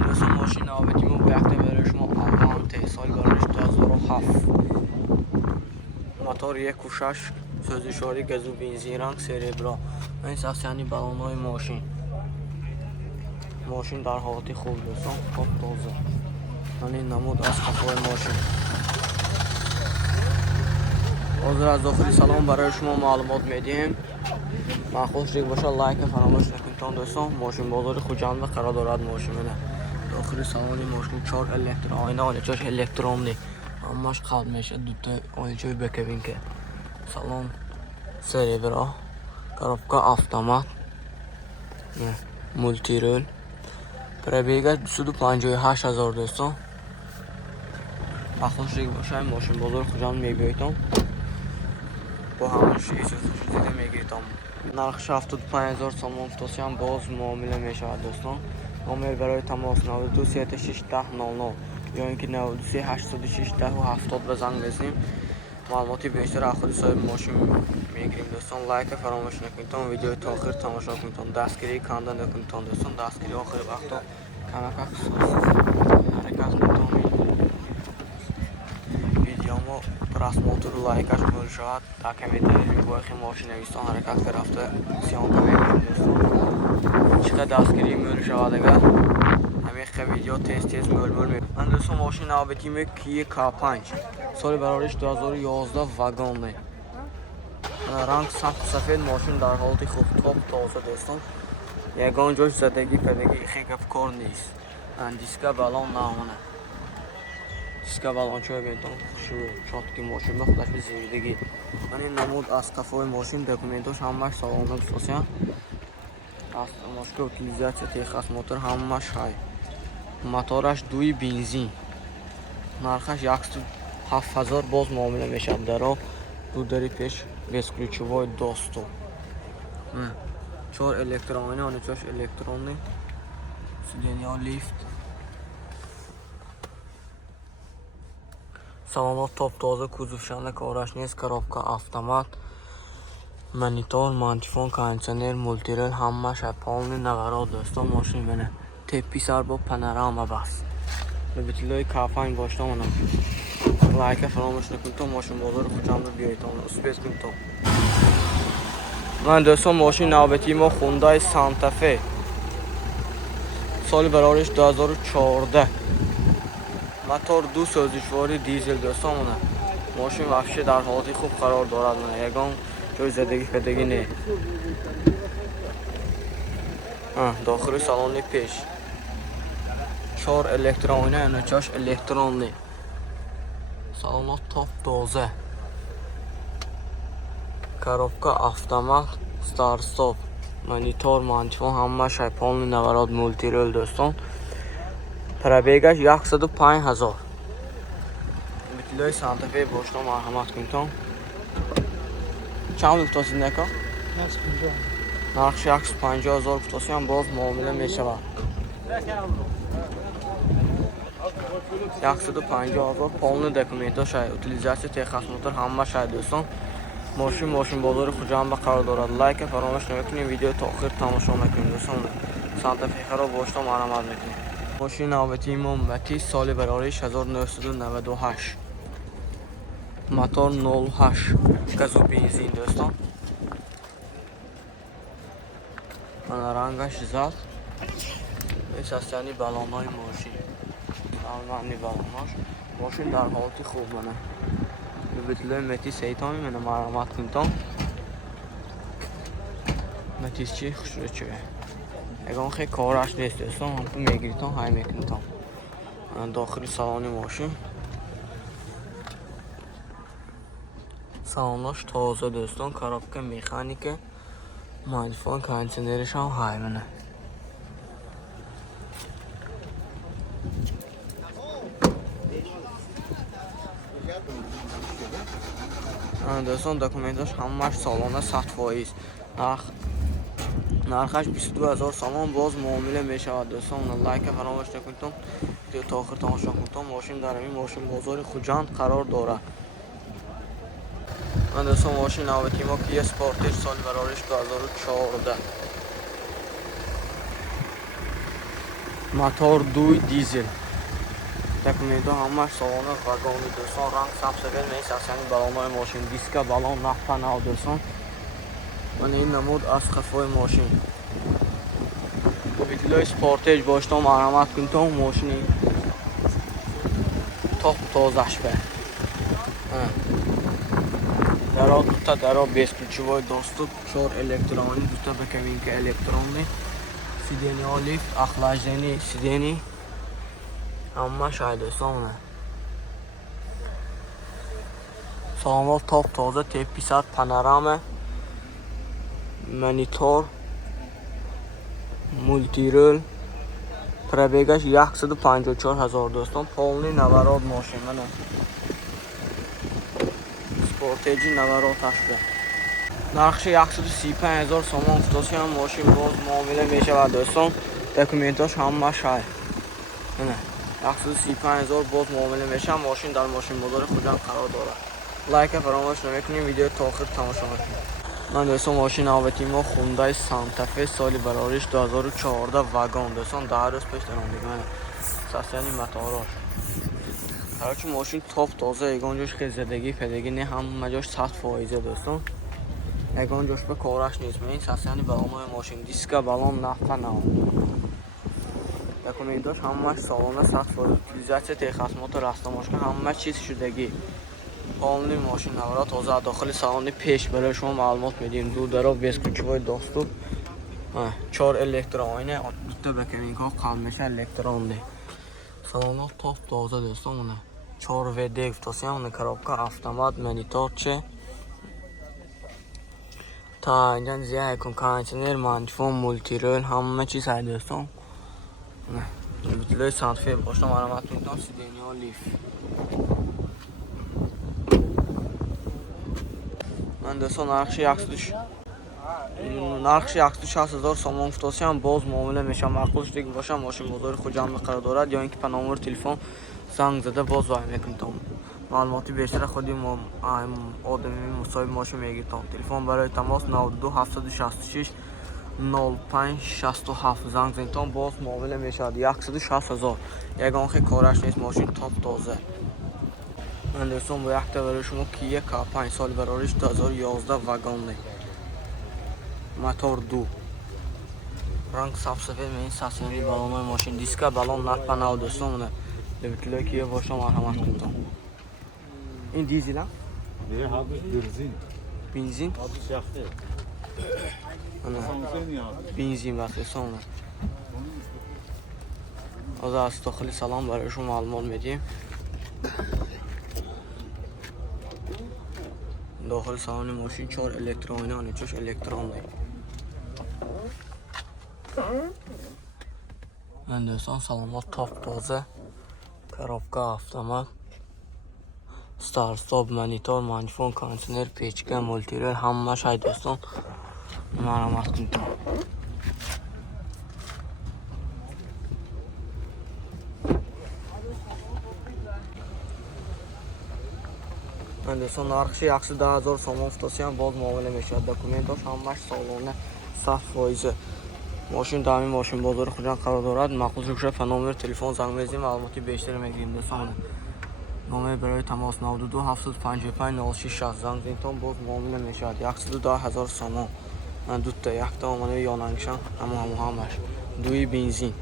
مثلا ماشین نوابتیمو وقت برای شما آوانته سال برایش 2007 موتور 1.6 سوزشواری گازو بنزین رنگ سربرا این ساختنی بالون‌های ماشین در حالت خوب دوستان خوب تازه این نمود از کفای ماشین حاضر از داخلی سلام برای شما معلومات میدیم من خوش باشه لایک فراموش نکنید دوستان ماشین بازار خوجند قرار دارد ماشین منه داخلی سالن ماشین 4 الکترون آینه آینه 4 الکترونی همش قلب میشه دوتا آینه بکوین که سالن سریبرا коробка автомат مولتی رول پربیگه 258,000 دوستان خوش باشه ماشین بازار خوجند میبینید با همش دیده میگیرید نرخش 75,000 سوم توصیه باز معامله میشود دوستان نامه برای تماس 92 36 10 00 یا اینکه 92 806 10 و 70 به زنگ بزنیم معلوماتی بیشتر از خود صاحب ماشین میگیریم دوستان لایک فراموش نکنید ویدیو تا آخر تماشا کنید دستگیری کاندن نکنید دوستان دستگیری آخر وقتا کمک حرکت کنید ویدیومو просмотр лайкаш мешавад так комментарий мебояхи мошинавистон ҳаракат карафта сиёнка мекунад дӯстон чиқа дастгирӣ мешавад агар ҳамеқа видео тез мӯлмӯл ман дӯстон мошин навбатими Kia K5 соли барориш 2011 вагонне ранг сафт сафед мошин дар ҳолати хуб топ тоза дӯстон ягон ҷош задагӣ падагӣ хекав кор нест диска балон намона диска балончой бентон шуру чотки мошин ба худаш зирдагӣ این نمود از کفای ماشین دکومنتاش همش سالانه بسازیم از ماشین اوتیلیزاسیا تخص موتور همش های موتورش دوی بنزین نرخش 107,000 باز معامله میشه درو دو دری پیش безключевой доступ 4 الکترونی آن 4 الکترونی сиденье лифт салонот топ-тоза кузовшанда кораш нест коробка автомат монитор мантифон кондитсионер мультирел ҳамаш полный наворот дӯстон мошин мене теппи сар бо панорама бас любителои K5 боштамонам лайка фаромӯш накунед то мошин бозори хучамро биёед успех кунед то ман дӯстон мошин навбатии мо Hyundai Santa Fe соли барориш 2014 мотор ду сӯзишвори дизел дӯстон мошин вообще дар ҳолати хуб қарор дорад ягон ҷои задагӣ федагӣ не дохили салони пеш 4 электроойна яъне 4 электронли салонот топ тоза коробка автомат старт-стоп монитор мантифон ҳамаш полный наворот мультирел дӯстон пробегаш 105,000 любителои Santa Fe бошто марҳамат кунед чанд гуфтасид нека 150 нархш 150,000 гуфтасиям боз муомила мешавад 150,000 полный документашай утилизация техас мотор ҳамашай дӯстон мошин бозори хуҷанд ба қарор дорад лайка фаромӯш намекунед видео то охир тамошо мекунед дӯстон Santa Fe харо бошто марҳамат мекунед мошин навбатии мо Matiz соли барориш 1998 мотор 08 газу бензин дӯстон рангаш зад састани балонҳои мошин салмани балонҳош мошин дар ҳолати хуб мана любителои Matiz сейтон мена марҳамат кунтон Matiz чи хушрӯчӯе ягон хе кораш нест дӯстон ҳамту мегиритон ҳай мекунтон дохили салони мошин салонош тоза дӯстон коробка механика мантифон кондитсионеришам ҳай мана дӯстон документаш ҳамаш салона 100%. нархаш 22,000 сомон боз муомила мешавад дӯстон лайка фаромӯш накунед видео то охир тамошо кунед мошин дар ҳамин мошин бозори хуҷанд қарор дорад ман дӯстон мошин навбатии мо Kia Sportage соли барориш 2014 мотор 2 дизель. Документы ҳамаш салони вагони дӯстон, ранг сабсовет меисасяни балонҳои мошин, диска балон, нақ панал дӯстон. Ман ин намуд аз қафои мошин. Видеои спортеж боштон марҳамат кунтон мошини топ тозаш бе. Даро дута даро бесключевой доступ, 4 электронный, дута ба кабинка электронный. Сиденьё лифт, охлаждение сидений. Ҳамаш ай дӯстон. Салонҳо топ тоза, Т-50 панорама, монитор, мультирул. Пробегаш 154 000 дӯстон. Полный наворот мошин мана. Спортеҷи навороташ бе. Нархи 135 000 сомон футосиям мошин боз муомила мешавад дӯстон. Документаш ҳамаш ай. Мана 135 000 боз муомила мешавад. Мошин дар мошин бозори хуҷанд қарор дорад. Лайка фаромӯш намекунем, видео то охир тамошо мекунем. Ман дӯстон мошин навбати мо Hyundai Santa Fe соли барориш 2014 вагон дӯстон, 10 рӯз пеш ранондагӣ. Сасяни моторош. Короче мошин топ тоза, ягон ҷош хел задагӣ педагӣ не, ҳама ҷош 100% дӯстон. Ягон ҷош ба кораш нест. Мен сасяни балонҳои мошин, диска балон, нақ панал. Документаш ҳамаш салона 100%, утилизация техосмотр, растамошка, ҳама чиз шудагӣ. Полный мошин наворот тоза, дохили салони пеш барои шумо маълумот медиҳем. Дурдаро бесключевой доступ, 4 электроойна, дута ба кабинкаҳо қалмеша электронный. Салонҳо топ тоза дӯстон. 4WD втосиям, коробка автомат, монитор че. Та инҷа зия кондиционер, мантифон, мультирул, ҳама чиз ҳай дӯстон. Видеои Santa Fe боштон марҳамат кунтон, сиденьё лифт. Ман дӯстон нархи 160 000 сомон футосиям боз муомила мешавад. Мақбул шудагӣ бошад, мошин бозори хуҷанд қарор дорад, ё ин ки ба номери телефон занг зада боз вай мекунтон. Маълумоти бештара худи одами мусоҳиби мошин мегиртон. Телефон барои тамос 92 766 05 67 занг зентон, боз муомила мешавад. 160 000. Ягон хел кораш нест, мошин топ тоза. Ман дӯстон бо якта барои шумо Kia K5 соли барориш 2011 вагонный. Мотор 2. Ранг сабсовет меисасяни балонҳои мошин, диска балон, нақ панал дӯстон. Дебитлои Kia боштон марҳамат кунтон. Ин дизел а? Ne abi benzin. Benzin? Abi şahte. Benzin ya. Benzin вақте сон. Оза аз дохили салон барои шумо маълумот медиҳем. Дохили салони мошин 4 электроойна, анечош электронный. Ман дӯстон салонҳо топ тоза. Коробка автомат, старт-стоп, монитор, мантифон, кондиционер, печка, мультирул, ҳамаш ҳай дӯстон. Марҳамат кунтон. Ман дӯстон нархи 110 000 сомон футосиям боз муомила мешавад. Документаш ҳамаш солона 100%. Мошин дар ҳамин мошин бозори хуҷанд қарор дорад. Мақбул шуд ба номери телефон занг мезанем, маълумоти бештар мегирем дӯстон. номер барои тамос 92 755 06 занг зентон, боз муомила мешавад. 110 000 сомон. Ман дута якта омадаи ёнангишам, ҳамаш 2 бензин.